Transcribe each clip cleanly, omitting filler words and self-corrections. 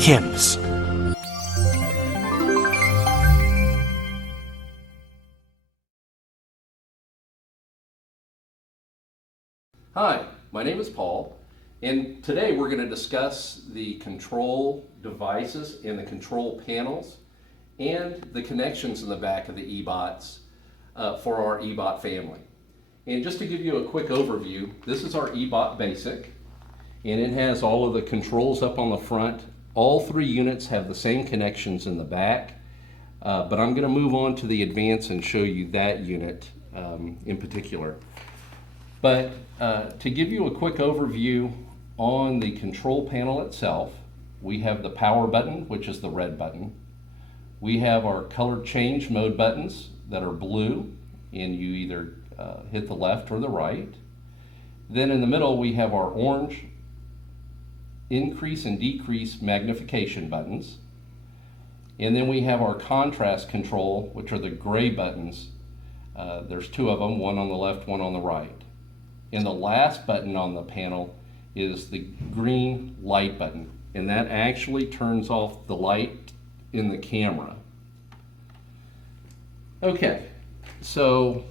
hymns. Hi, my name is Paul, and today we're going to discuss the control devices and the control panels and the connections in the back of the eBots for our eBot family. And just to give you a quick overview, this is our eBot Basic, and it has all of the controls up on the front. All three units have the same connections in the back, but I'm going to move on to the Advanced and show you that unit in particular. But to give you a quick overview on the control panel itself, we have the power button, which is the red button. We have our color change mode buttons that are blue, and you either hit the left or the right. Then in the middle we have our orange increase and decrease magnification buttons. And then we have our contrast control, which are the gray buttons. There's two of them, one on the left, one on the right. And the last button on the panel is the green light button, and that actually turns off the light in the camera. Okay, so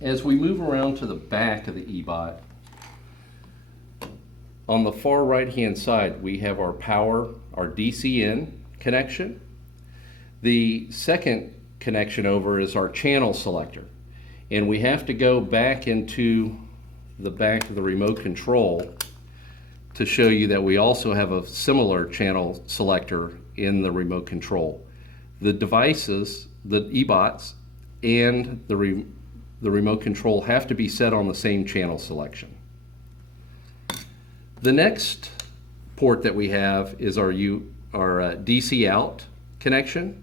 as we move around to the back of the eBot, on the far right hand side we have our power, our DC-in connection. The second connection over is our channel selector. And we have to go back into the back of the remote control to show you that we also have a similar channel selector in the remote control. The devices, the eBots, and the remote control have to be set on the same channel selection. The next port that we have is our DC out connection,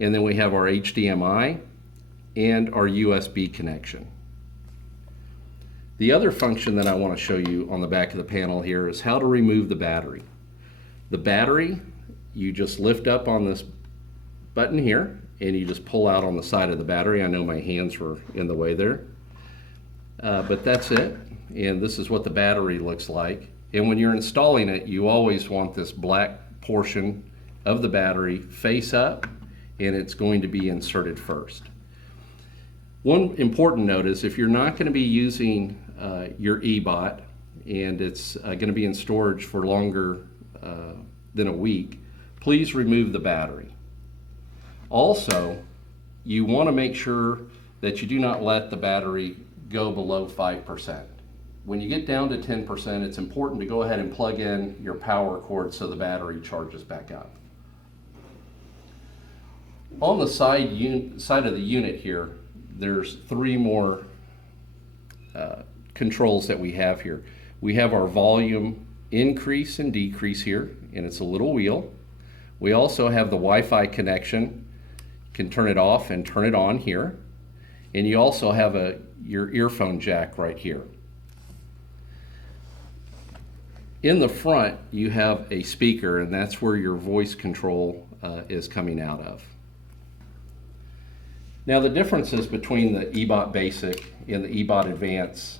and then we have our HDMI and our USB connection. The other function that I want to show you on the back of the panel here is how to remove the battery. The battery, you just lift up on this button here and you just pull out on the side of the battery. I know my hands were in the way there, but that's it. And this is what the battery looks like. And when you're installing it, you always want this black portion of the battery face up, and it's going to be inserted first. One important note is if you're not going to be using your eBot and it's going to be in storage for longer than a week, please remove the battery. Also, you want to make sure that you do not let the battery go below 5%. When you get down to 10%, it's important to go ahead and plug in your power cord so the battery charges back up. On the side of the unit here, there's three more controls that we have here. We have our volume increase and decrease here, and it's a little wheel. We also have the Wi-Fi connection. You can turn it off and turn it on here. And you also have your earphone jack right here. In the front, you have a speaker, and that's where your voice control is coming out of. Now the differences between the eBot Basic and the eBot Advance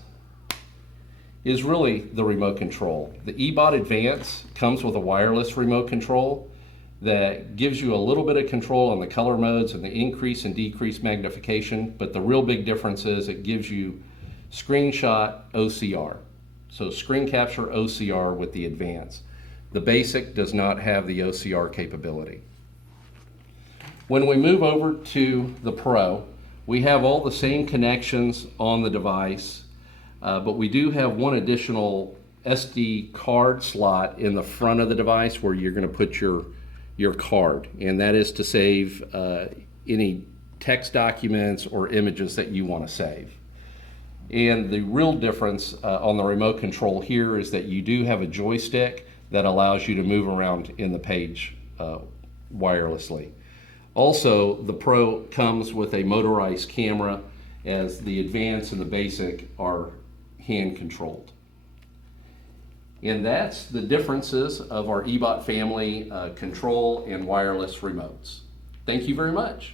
is really the remote control. The eBot Advance comes with a wireless remote control that gives you a little bit of control on the color modes and the increase and decrease magnification, but the real big difference is it gives you screenshot OCR. So screen capture OCR with the Advance. The Basic does not have the OCR capability. When we move over to the Pro, we have all the same connections on the device, but we do have one additional SD card slot in the front of the device where you're going to put your card, and that is to save any text documents or images that you want to save. And the real difference on the remote control here is that you do have a joystick that allows you to move around in the page wirelessly. Also, the Pro comes with a motorized camera, as the Advance and the Basic are hand controlled. And that's the differences of our eBot family control and wireless remotes. Thank you very much.